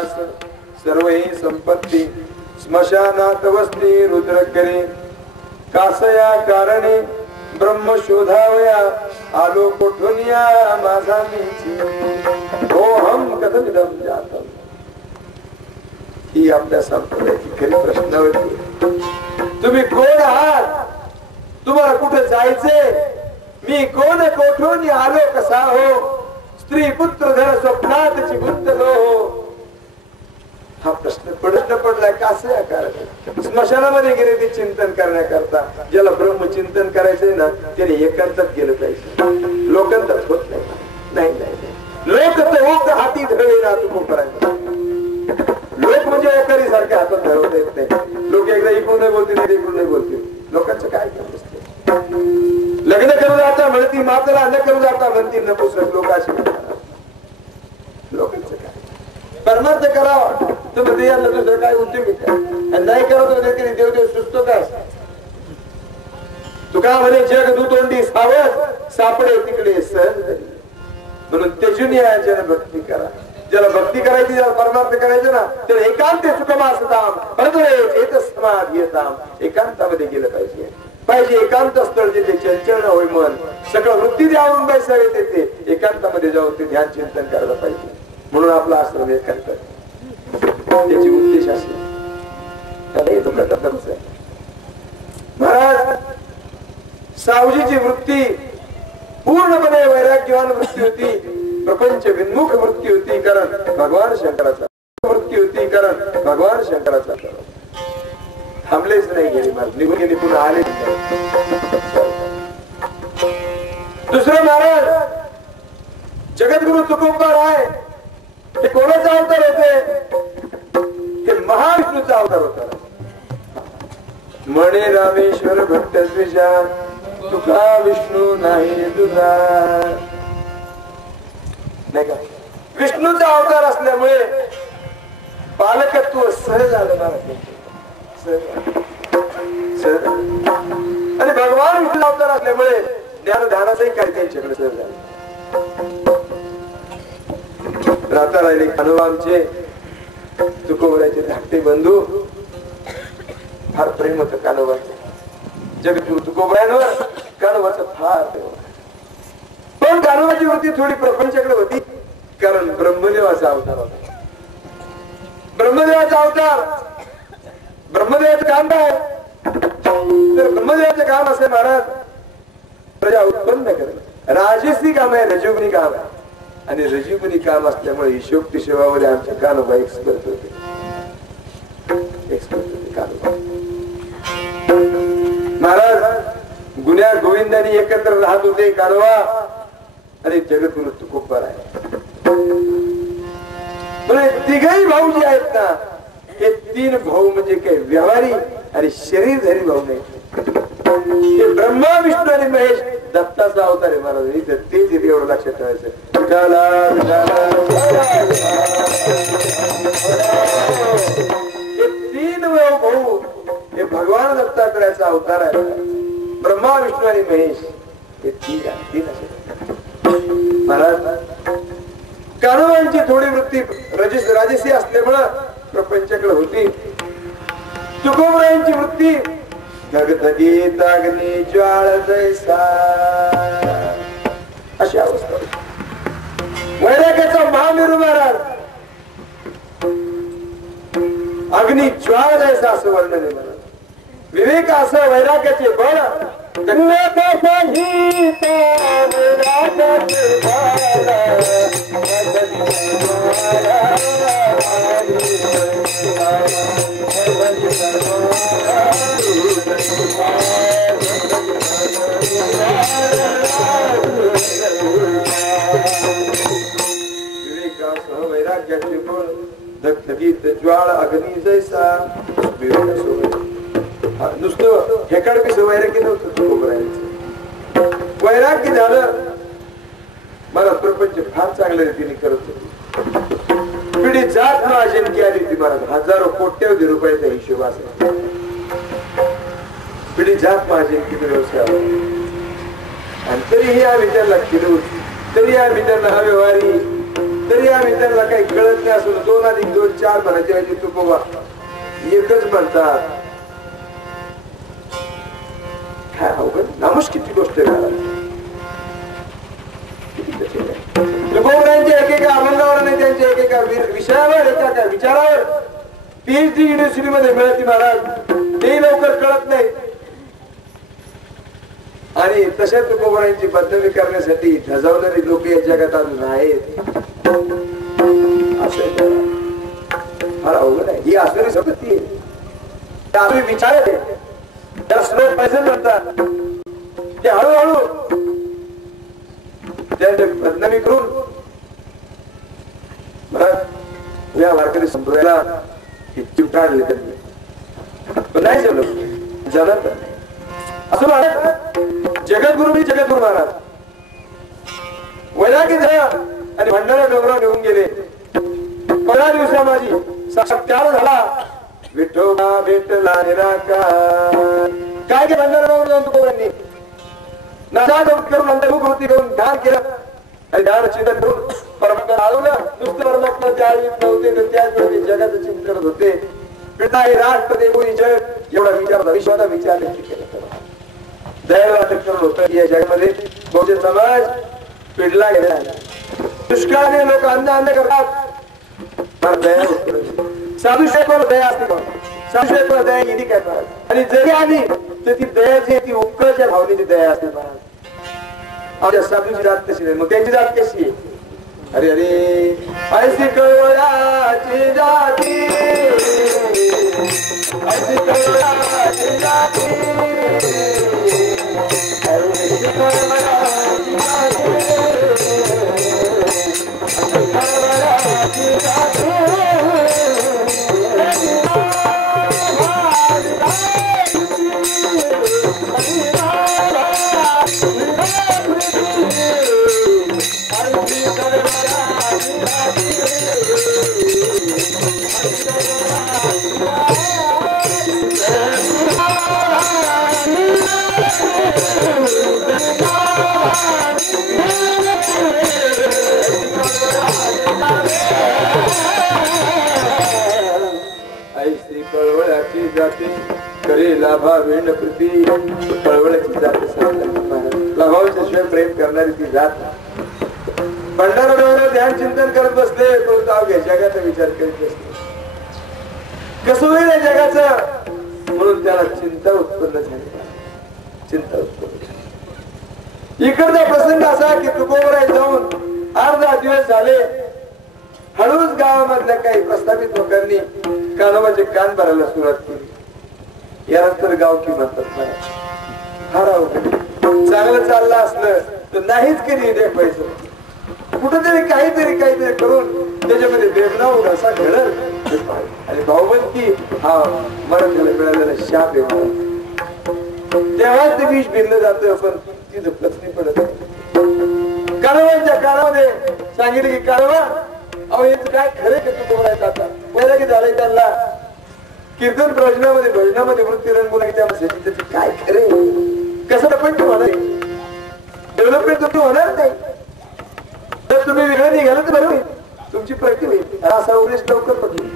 कैलास सर्व ही संपत्ती स्मशानात वस्ती रुद्र करे कासया कारणे ब्रह्म शोधावया आलो कोठून या माझा मीची? हम कथमिदम जातम. ही आपल्या संप्रदायाची खरी प्रश्न होती. तुम्ही कोण आहात? तुम्हाला कुठे जायचे? मी कोण कोठून आलो कसा हो? स्त्री पुत्र धन स्वप्नातची गुंतलो हो. हा प्रश्न प्रश्न पडलाय का असं या कारण स्मशानामध्ये गेले ते चिंतन करण्याकरता ज्याला ब्रह्मचिंतन करायचंय ना त्याने एकांतात गेलं पाहिजे. लोकांतात होत नाही. नाही लोक तर हाती धरले ना तू लोक म्हणजे ओकारी सारखे हातात धरवता येत नाही. लोक एकदा इकडून नाही बोलतील एकदा इकडून नाही बोलतील. लोकांचं काय काम असते लग्न करू जाता म्हणती माताला न करू जाता म्हणतील नको सर लोक अशी परमार्थ करावा तुम्ही म्हणजे दुसरं काय उद्योग नाही. करत होते तरी देव देव सुचतो का तुका म्हणे जग दुतोंडी सावध सापडे तिकडे सहज म्हणून तेजून याच्याने भक्ती करा. ज्याला भक्ती करायची ज्याला परमार्थ करायचं ना त्याला एकांत सुखमासताम परत समाधीयताम एकांतामध्ये गेलं पाहिजे. पाहिजे एकांत स्थळ जिथे चंचल होय मन सगळं वृत्ती द्यावून बैसावे तेथे एकांतामध्ये जाऊन ते ध्यान चिंतन करायला पाहिजे. म्हणून आपला आश्रम हे करतात त्याची उद्देश असे महाराज सावजीची वृत्ती पूर्णपणे वैराग्यवान वृत्ती होती. प्रपंच विन्मुख वृत्ती होती कारण भगवान शंकराचा वृत्ती होती कारण भगवान शंकराचा थांबलेच नाही गेले महाराज निघून गेले पुन्हा आले दुसरं महाराज जगद्गुरु तुकोबार आहे. ते कोणाचा अवतार होते? ते महाविष्णूचा अवतार होता. म्हणे रामेश्वर भट्ट द्विजा तुका विष्णू नाही तुझा नाही का? विष्णूचा अवतार असल्यामुळे पालकत्व सहज आलं मला सहज आणि भगवान विष्णू अवतार असल्यामुळे ज्ञान ध्यानाचंही काही त्यांच्याकडे सहज झालं. राहता राहिले कानोबा आमचे धाकटे बंधू फार प्रेम होत कानोबाचं जगतू तुकोबऱ्यांवर कानोबाचं फार प्रेम पण कानोबाची वृत्ती थोडी प्रपंचाकडे होती कारण ब्रह्मदेवाचा अवतार होता. ब्रह्मदेवाचा अवतार ब्रह्मदेवाचं काम काय? तर ब्रह्मदेवाचं काम असे महाराज प्रजा उत्पन्न करणे राजसी काम आहे रजोगुणी काम आहे. आणि रजीवनी काम असल्यामुळे हिशोब सेवामध्ये आमच्या कानोबा एक्सपर्ट होते. एक्सपर्ट होते कानोबा. महाराज गुन्ह्या गोविंदानी एकत्र राहत होते कानोबा. आणि जगद्गुरु तुकोबर आहे. म्हणजे तिघही भाऊ जे आहेत ना हे तीन भाऊ म्हणजे काही व्यवहारी आणि शरीरधारी भाऊ नाही. ब्रह्मा विष्णू आणि महेश दत्ताचा अवतार आहे महाराज. इथं तेच इथे एवढं लक्षात ठेवायचं. हे तीन भाऊ हे भगवान दत्तात्रयाचा अवतार आहे ब्रह्मा विष्णू आणि महेश हे तीन आहे तीन असे महाराज कानोबांची थोडी वृत्ती रजिस राजेशी असल्यामुळं प्रपंचाकडे होती तुकोबरायांची वृत्ती धगधगीत अग्नी ज्वाळ जैसा अशी अवस्था वैराग्याचा महामेरू महाराज. अग्नी ज्वाळ जैसा असं वर्णन विवेक असं वैराग्याचे बळ विवेकासह वैराग्याचे बळ धगधगीत ज्वाळ अग्नी जैसा नुसतं हेकाड कसं वैराग्य नव्हतं तुकोबरायांचं वैराग्य झालं मला प्रपंच फार चांगल्या रीतीने करत होती पिढी जात महाजनकी आली होती मला हजारो कोट्यवधी रुपयाचा हिशोब असा पिढी जात महाजनकी व्यवसाय आणि तरीही आम्ही त्यांना केलं होती तरी आम्ही त्यांना हा व्यवहारी तरी आम्ही त्यांना काही कळत नाही असून दोन अधिक दोन चार म्हणायचे म्हणजे तू बाबा एकच म्हणतात. काय अवघड? नामुष्कीची गोष्ट आहे किती गोष्ट आहे. एकेका अभंगावर नाही त्यांच्या एकेका विषयावर एका विचारावर. पीएचडी युनिव्हर्सिटी मध्ये मिळते महाराज. ते लवकर कळत नाही. आणि तशा तुकोबरायांची बदनामी करण्यासाठी धजावणारी लोक या जगात अजून आहेत फार अवघड आहे. ही आसुरी संपत्ती आहे. त्या विचार आहे. त्या श्लोक पैसे म्हणतात. ते हळूहळू त्यांचे बदनामी करून या वारकरी संप्रदायाला हे चिवटाळले त्यांनी. पण नाही जेवलं जमत असं वाटत जगद्गुरु मी जगद्गुरु महाराज. वैरागी झाला आणि भंडारा डोंगरावर घेऊन गेले. पंधरा दिवसा माझी साक्षात्कार झाला. विठोबा भेटला निराकार. काय ते भंडारा डोंगर जाऊन तुकोबांनी नासा करून अंतर्मुखवृत्ती करून ध्यान केलं. आणि ध्यान चिंतन करून परमात्मा आळवलं. नुसतं परमात्मा त्यावेळी नव्हते तर त्याच वेळी जगाचं चिंतन करत होते. पिता हे राष्ट्र देवोनी जग. एवढा विचार भविष्याचा विचार नक्की केला होता. दयाला करून होतं या जगामध्ये बहुजन समाज पिढला गेला. दुष्काळाने लोक अन्न अन्न करतात दया होत साधू शेखर दया असते का साधू शेखर दया गेली काय महाराज आणि जरी आली तर ती दया जी ती उकळच्या भावनेची दया असते महाराज आमच्या साधूची जात कशी नाही मग त्यांची जात कशी आहे? अरे अरे. ऐसी कळवळाची जाती. ऐसी कळवळाची जाती. कळवळाची जाते करे लाभावेन कळवळाची जाते लाभावाच्या शिवाय प्रेम करणारी ती जात भंडारा डोंगरावर ध्यान चिंतन करत बसले परंतु अवघ्या जगाचा विचार करीत बसले. कसं होईल जगाचा जगाचं? म्हणून त्याला चिंता उत्पन्न झाली. चिंता उत्पन्न इकडचा प्रसंग असा की तुकोबराय जाऊन अर्धा दिवस झाले. हळूच गावामधल्या काही प्रस्थापित लोकांनी कानोबाचे कान भरायला सुरुवात केली. यानंतर गाव की म्हणतात मला हा चांगलं चाललं असलं तर नाहीच कधी दे पैसे. कुठेतरी काहीतरी काहीतरी करून त्याच्यामध्ये बेबनाव घसा घडल आणि भाऊबंदी हा मराठीला मिळालेला शाप आहे. तेव्हाच ते विष भिनलं जातं पण तिथं नाही पडत. काळवांच्या काळामध्ये सांगितलं की काळवा अहो हे काय खरे का तू बोलायचं आता? पहिला की झालंय त्यांना. कीर्तन प्रजनामध्ये भजनामध्ये वृत्ती रंगमुलाच्या त्याचे काय खरे कसं पण तू होणार डेव्हलपमेंट तुम्ही होणार नाही. तर तुम्ही वेगळं निघालं तर बरं होईल. तुमची प्रगती होईल असा उद्देश लवकर पडली